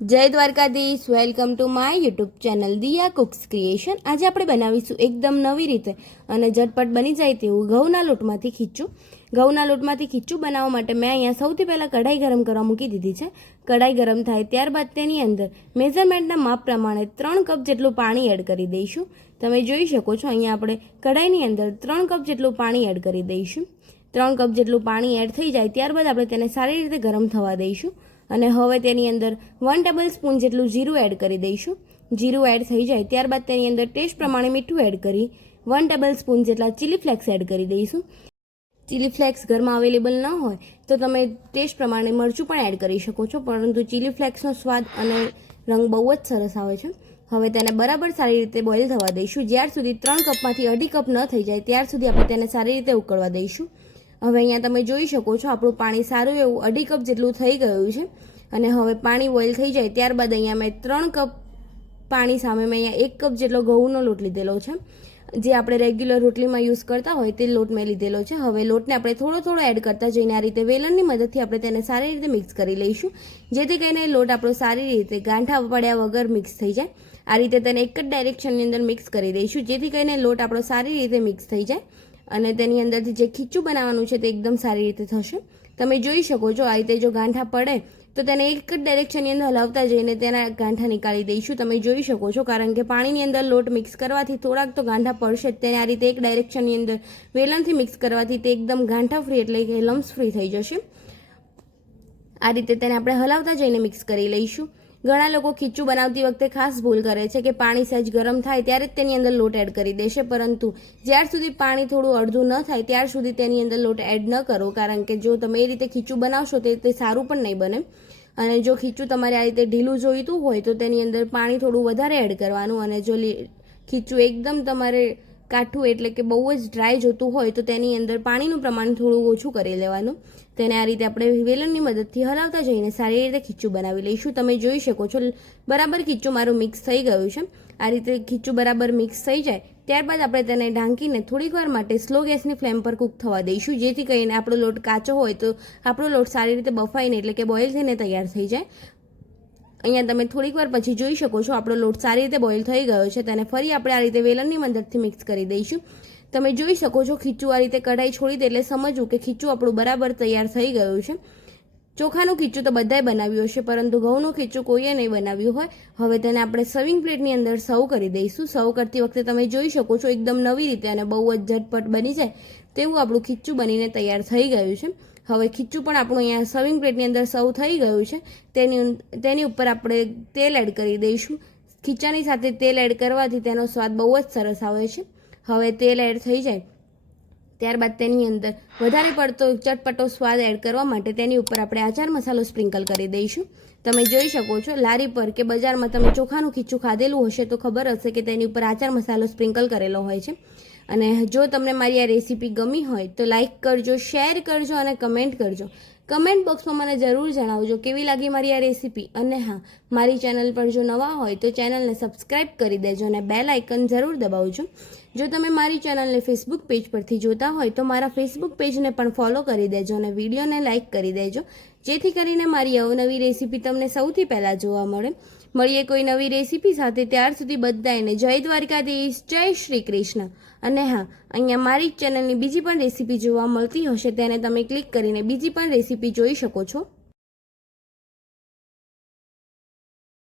જય Dwarkadhish, welcome to my YouTube channel Diya cooks creation. આજે આપણે બનાવીશું એકદમ નવી રીતે અને ઝટપટ બની જાય તેવું ઘઉંના લોટમાંથી ખીચું। ઘઉંના લોટમાંથી ખીચું બનાવવા માટે મેં અહીંયા સૌથી પહેલાં કઢાઈ ગરમ કરવા મૂકી દીધી છે। કઢાઈ ગરમ થાય ત્યારબાદ તેની અંદર મેઝરમેન્ટના માપ પ્રમાણે 3 કપ જેટલું પાણી એડ કરી દઈશું। તમે જોઈ શકો છો અહીંયા આપણે કઢાઈની અંદર 3 કપ જેટલું પાણી એડ કરી દઈશું। 3 કપ જેટલું પાણી એડ થઈ જાય ત્યારબાદ આપણે તેને સારી રીતે ગરમ થવા દઈશું અને હવે તેની અંદર 1 ટેબલસ્પૂન જેટલું જીરું એડ કરી દઈશું। જીરું એડ થઈ જાય ત્યારબાદ તેની અંદર ટેસ્ટ પ્રમાણે મીઠું એડ કરી 1 ટેબલસ્પૂન જેટલા ચીલી ફ્લેક્સ એડ કરી દઈશું। ચીલી ફ્લેક્સ ઘરમાં અવેલેબલ ન હોય તો તમે ટેસ્ટ પ્રમાણે મરચું પણ એડ કરી શકો છો, પરંતુ ચીલી ફ્લેક્સનો સ્વાદ અને રંગ બહુ જ સરસ આવે છે। હવે તેને બરાબર સારી રીતે બોઇલ થવા દઈશું। જ્યાર સુધી 3 કપમાંથી 1.5 કપ ન થઈ જાય ત્યાર સુધી આપણે તેને સારી રીતે ઉકળવા દઈશું। હવે અહીંયા તમે જોઈ શકો છો આપણું પાણી સારું એવું 1.5 કપ જેટલું થઈ ગયું છે અને હવે પાણી બોઇલ થઈ જાય ત્યારબાદ અહીંયા મેં 3 કપ પાણી સામે મેં અહીંયા 1 કપ જેટલો ઘઉંનો લોટ લીધેલો છે, જે આપણે રેગ્યુલર રોટલીમાં યુઝ કરતા હોય તે લોટ મેં લીધેલો છે। હવે લોટને આપણે થોડો એડ કરતા જઈને આ રીતે વેલણની મદદથી આપણે તેને સારી રીતે મિક્સ કરી લઈશું, જેથી કરીને લોટ આપણો સારી રીતે ગાંઠા પડ્યા વગર મિક્સ થઈ જાય। આ રીતે તેને એક જ ડાયરેક્શનની અંદર મિક્સ કરી દઈશું, જેથી કરીને લોટ આપણો સારી રીતે મિક્સ થઈ જાય અને તેની અંદરથી જે ખીચું બનાવવાનું છે તે એકદમ સારી રીતે થશે। તમે જોઈ શકો છો આ રીતે જો ગાંઠા પડે તો તેને એક જ ડાયરેક્શનની અંદર હલાવતા જઈને તેના ગાંઠા નીકાળી દઈશું। તમે જોઈ શકો છો કારણ કે પાણીની અંદર લોટ મિક્સ કરવાથી થોડાક તો ગાંઠા પડશે જ, તેને આ રીતે એક ડાયરેક્શનની અંદર વેલણથી મિક્સ કરવાથી તે એકદમ ગાંઠા ફ્રી એટલે કે લમ્સ ફ્રી થઈ જશે। આ રીતે તેને આપણે હલાવતા જઈને મિક્સ કરી લઈશું। ઘણા લોકો ખીચું બનાવતી વખતે ખાસ ભૂલ કરે છે કે પાણી સહેજ ગરમ થાય ત્યારે જ તેની અંદર લોટ એડ કરી દેશે, પરંતુ જ્યાર સુધી પાણી થોડું અડધું ન થાય ત્યાર સુધી તેની અંદર લોટ એડ ન કરો, કારણ કે જો તમે એ રીતે ખીચું બનાવશો તો તે સારું પણ નહીં બને। અને જો ખીચું તમારે આ રીતે ઢીલું જોઈતું હોય તો તેની અંદર પાણી થોડું વધારે એડ કરવાનું, અને જો ખીચું એકદમ તમારે કાઠું એટલે કે બહુ જ ડ્રાય જોતું હોય તો તેની અંદર પાણીનું પ્રમાણ થોડું ઓછું કરી લેવાનું। તેને આ રીતે આપણે વેલણની મદદથી હલાવતા જઈને સારી રીતે ખીચું બનાવી લઈશું। તમે જોઈ શકો છો બરાબર ખીચું મારું મિક્સ થઈ ગયું છે। આ રીતે ખીચું બરાબર મિક્સ થઈ જાય ત્યારબાદ આપણે તેને ઢાંકીને થોડીક વાર માટે સ્લો ગેસની ફ્લેમ પર કૂક થવા દઈશું, જેથી કરીને આપણો લોટ કાચો હોય તો આપણો લોટ સારી રીતે બફાઈને એટલે કે બોઇલ થઈને તૈયાર થઈ જાય। અહીંયા તમે થોડીક વાર પછી જોઈ શકો છો આપણો લોટ સારી રીતે બોઇલ થઈ ગયો છે, તેને ફરી આપણે આ રીતે વેલણની મદદથી મિક્સ કરી દઈશું। તમે જોઈ શકો છો ખીચું આ રીતે કઢાઈ છોડી દે એટલે સમજવું કે ખીચું આપણું બરાબર તૈયાર થઈ ગયું છે। ચોખાનું ખીચું તો બધાએ બનાવ્યું હશે, પરંતુ ઘઉંનું ખીચું કોઈએ નહીં બનાવ્યું હોય। હવે તેને આપણે સર્વિંગ પ્લેટની અંદર સર્વ કરી દઈશું। સર્વ કરતી વખતે તમે જોઈ શકો છો એકદમ નવી રીતે અને બહુ જ ઝટપટ બની જાય તેવું આપણું ખીચું બનીને તૈયાર થઈ ગયું છે। હવે ખીચું પણ આપણું અહીંયા સર્વિંગ પ્લેટની અંદર સર્વ થઈ ગયું છે। તેની ઉપર આપણે તેલ એડ કરી દઈશું। ખીચાની સાથે તેલ એડ કરવાથી તેનો સ્વાદ બહુ જ સરસ આવે છે। હવે તેલ એડ થઈ જાય ત્યારબાદ તેની અંદર વધારે પડતો ચટપટો સ્વાદ એડ કરવા માટે તેની ઉપર આપણે આચાર મસાલો સ્પ્રિંકલ કરી દઈશું। તમે જોઈ શકો છો લારી પર કે બજારમાં તમે ચોખાનું ખીચું ખાધેલું હશે તો ખબર હશે કે તેની ઉપર આચાર મસાલો સ્પ્રિંકલ કરેલો હોય છે। અને જો તમને મારી આ રેસીપી ગમી હોય તો લાઈક કરજો, શેર કરજો અને કમેન્ટ કરજો। કમેન્ટ બોક્સમાં મને જરૂર જણાવજો કેવી લાગી મારી આ રેસીપી। અને હા, મારી ચેનલ પર જો નવા હોય તો ચેનલને સબસ્ક્રાઈબ કરી દેજો અને બેલ આઇકન જરૂર દબાવજો। જો તમે મારી ચેનલને ફેસબુક પેજ પરથી જોતા હોય તો મારા ફેસબુક પેજને પણ ફોલો કરી દેજો અને વિડીયોને લાઇક કરી દેજો, જેથી કરીને મારી અવનવી રેસીપી તમને સૌથી પહેલાં જોવા મળે। મળીએ કોઈ નવી રેસીપી સાથે, ત્યાર સુધી બધાને જય દ્વારકાધીશ, જય શ્રી કૃષ્ણ। અને હા, અહીંયા મારી ચેનલની બીજી પણ રેસીપી જોવા મળતી હશે તેને તમે ક્લિક કરીને બીજી પણ રેસીપી જોઈ શકો છો।